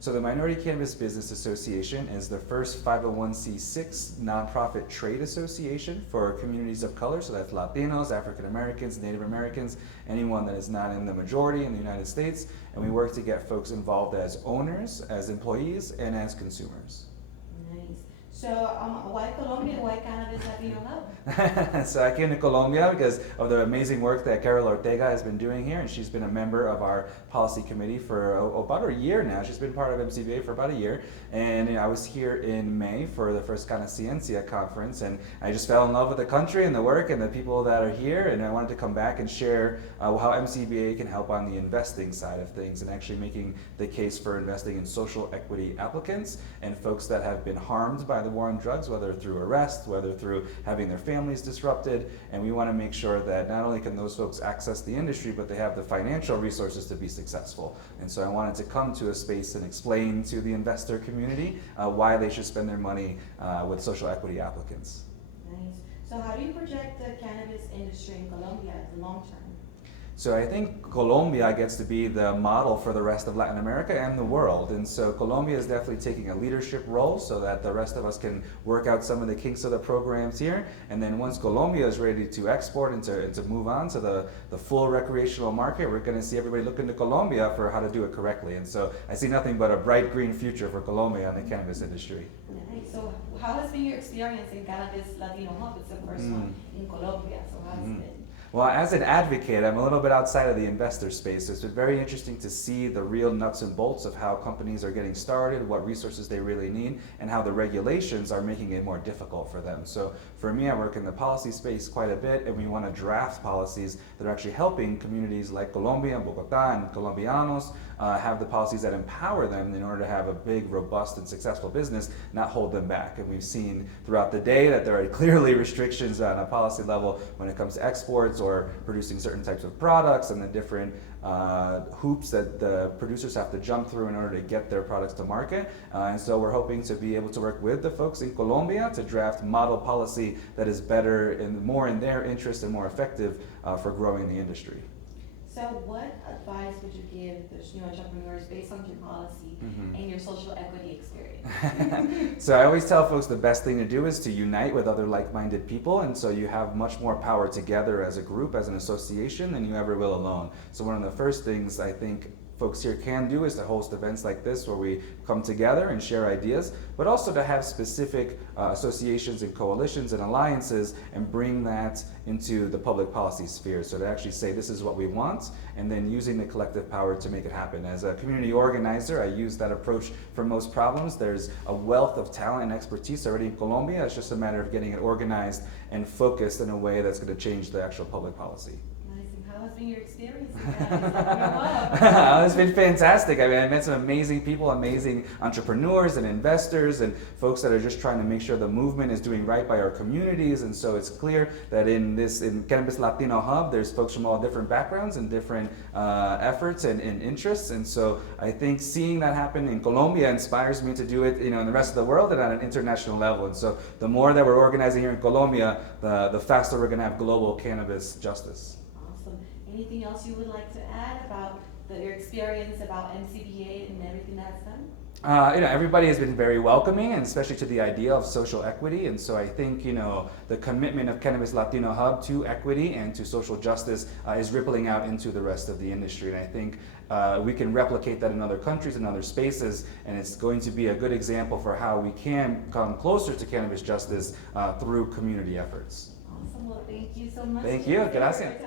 So the Minority Cannabis Business Association is the first 501c6 nonprofit trade association for communities of color. So that's Latinos, African Americans, Native Americans, anyone that is not in the majority in the United States. And we work to get folks involved as owners, as employees, and as consumers. Nice. So why Colombia and why Cannabiz Latino Hub? So I came to Colombia because of the amazing work that Carol Ortega has been doing here, and she's been a member of our policy committee for about a year now. She's been part of MCBA for about a year, and I was here in May for the first Ciencia conference, and I just fell in love with the country and the work and the people that are here, and I wanted to come back and share how MCBA can help on the investing side of things and actually making the case for investing in social equity applicants and folks that have been harmed by the war on drugs, whether through arrest, whether through having their families disrupted, and we want to make sure that not only can those folks access the industry, but they have the financial resources to be successful. And so I wanted to come to a space and explain to the investor community why they should spend their money with social equity applicants. Nice. So how do you project the cannabis industry in Colombia in the long term? So I think Colombia gets to be the model for the rest of Latin America and the world. And so Colombia is definitely taking a leadership role so that the rest of us can work out some of the kinks of the programs here. And then once Colombia is ready to export and to move on to the full recreational market, we're going to see everybody looking to Colombia for how to do it correctly. And so I see nothing but a bright green future for Colombia and the cannabis industry. Nice. So how has been your experience in Cannabiz Latino Hub? It's the first one in Colombia. So how has it been? Well, as an advocate, I'm a little bit outside of the investor space. It's been very interesting to see the real nuts and bolts of how companies are getting started, what resources they really need, and how the regulations are making it more difficult for them. So for me, I work in the policy space quite a bit, and we want to draft policies that are actually helping communities like Colombia and Bogota and Colombianos have the policies that empower them in order to have a big, robust, and successful business, not hold them back. And we've seen throughout the day that there are clearly restrictions on a policy level when it comes to exports or producing certain types of products and the different hoops that the producers have to jump through in order to get their products to market. And so we're hoping to be able to work with the folks in Colombia to draft model policy that is better and more in their interest and more effective for growing the industry. So what advice would you give those new entrepreneurs based on your policy and your social equity experience? So I always tell folks the best thing to do is to unite with other like-minded people, and so you have much more power together as a group, as an association, than you ever will alone. So one of the first things I think folks here can do is to host events like this where we come together and share ideas, but also to have specific associations and coalitions and alliances and bring that into the public policy sphere. So to actually say this is what we want, and then using the collective power to make it happen. As a community organizer, I use that approach for most problems. There's a wealth of talent and expertise already in Colombia. It's just a matter of getting it organized and focused in a way that's going to change the actual public policy. How has been your experience in Canada? It's been fantastic. I mean, I met some amazing people, amazing entrepreneurs and investors and folks that are just trying to make sure the movement is doing right by our communities. And so it's clear that in Cannabiz Latino Hub, there's folks from all different backgrounds and different efforts and interests. And so I think seeing that happen in Colombia inspires me to do it, in the rest of the world and on an international level. And so the more that we're organizing here in Colombia, the faster we're going to have global cannabis justice. Anything else you would like to add about your experience about MCBA and everything that's done? Everybody has been very welcoming, and especially to the idea of social equity. And so I think, the commitment of Cannabiz Latino Hub to equity and to social justice is rippling out into the rest of the industry. And I think we can replicate that in other countries and other spaces, and it's going to be a good example for how we can come closer to cannabis justice through community efforts. Awesome. Well, thank you so much. Thank you. Gracias.